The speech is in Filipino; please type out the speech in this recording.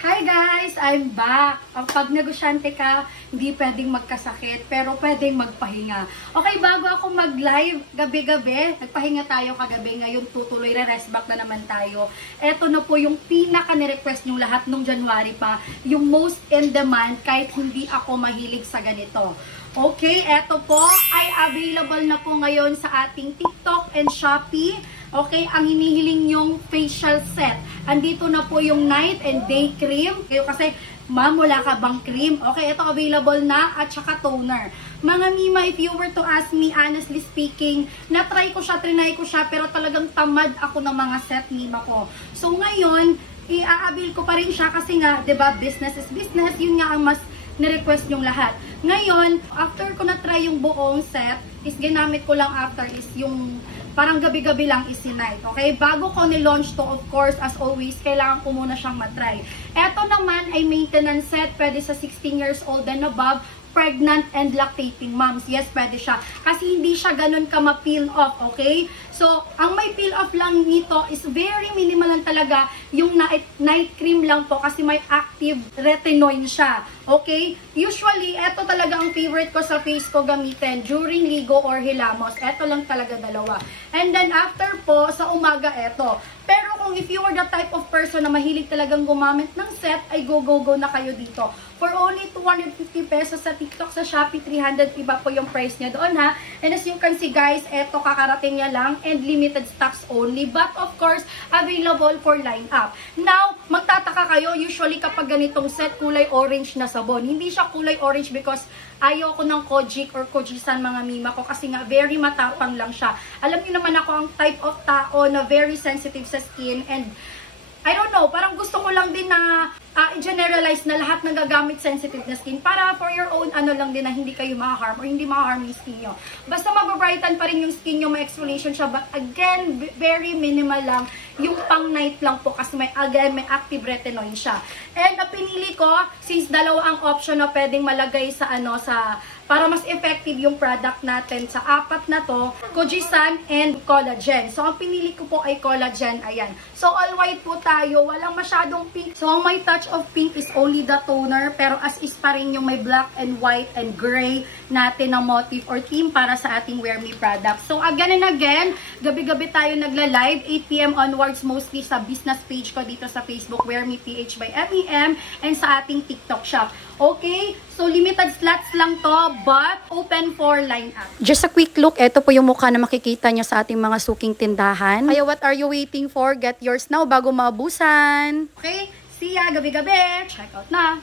Hi guys! I'm back! Pag negosyante ka, hindi pwedeng magkasakit, pero pwedeng magpahinga. Okay, bago ako mag-live gabi-gabi, nagpahinga tayo kagabi, ngayon tutuloy, rest back na naman tayo. Ito na po yung pinaka-nirequest yung lahat nung January pa, yung most in demand, kahit hindi ako mahilig sa ganito. Okay, eto po ay available na po ngayon sa ating TikTok and Shopee. Okay, ang hinihiling yung facial set. Andito na po yung night and day cream. Kasi, ma'am, wala ka bang cream? Okay, ito available na at saka toner. Mga Mima, if you were to ask me, honestly speaking, trinay ko siya, pero talagang tamad ako ng mga set, Mima ko. So, ngayon, i-a-avail ko pa rin siya kasi nga, 'di ba, business is business. Yun nga ang mas ni-request yung lahat. Ngayon, after ko na-try yung buong set, is ginamit ko lang after is yung parang gabi-gabi lang is night. Okay? Bago ko ni-launch to, of course, as always, kailangan ko muna siyang matry. Ito naman ay maintenance set, pwede sa 16 years old and above, pregnant and lactating moms. Yes, pwede siya. Kasi hindi siya ganun ka ma-peel off, okay? So, ang may peel off lang nito is very minimal lang talaga yung night cream lang po kasi may active retinoid siya. Okay? Usually, eto talaga ang favorite ko sa face ko gamitin during ligo or hilamos. Eto lang talaga dalawa. And then, after po, sa umaga, eto. Pero kung if you are the type of person na mahilig talagang gumamit ng set, ay go na kayo dito. For only 250 pesos sa TikTok, sa Shopee, 300 iba po yung price niya doon, ha. And as you can see, guys, eto kakarating niya lang and limited stocks only. But of course, available for line-up. Now, magtataka kayo, usually kapag ganitong set, kulay orange na sabon. Hindi siya kulay orange because ayaw ko ng Kojic or Kojisan, mga Mima ko, kasi nga very matapang lang siya. Alam niyo naman ako ang type of tao na very sensitive sa skin and I don't know, parang gusto ko lang din na i-generalize na lahat ng gagamit sensitive na skin para for your own ano lang din na hindi kayo ma-harm or hindi ma-harm yung skin nyo. Basta mababrighten pa rin yung skin nyo, may exfoliation siya, but again, very minimal lang, yung pang night lang po kasi may active retinoid siya. And pinili ko, since dalawa ang option na pwedeng malagay sa para mas effective yung product natin sa apat na to, Kojisan and Collagen. So, ang pinili ko po ay Collagen, ayan. So, all white po tayo, walang masyadong pink. So, ang may touch of pink is only the toner, pero as is pa rin yung may black and white and gray natin na motif or theme para sa ating Wear Me product. So, again and again, gabi-gabi tayo nagla-live, 8 PM onwards, mostly sa business page ko dito sa Facebook, Wear Me PH by MEM, and sa ating TikTok shop. Okay? So, limited slots lang to, but open for line-up. Just a quick look, ito po yung mukha na makikita nyo sa ating mga suking tindahan. Kaya what are you waiting for? Get yours now bago maubusan. Okay? See ya, gabi-gabi. Check out na.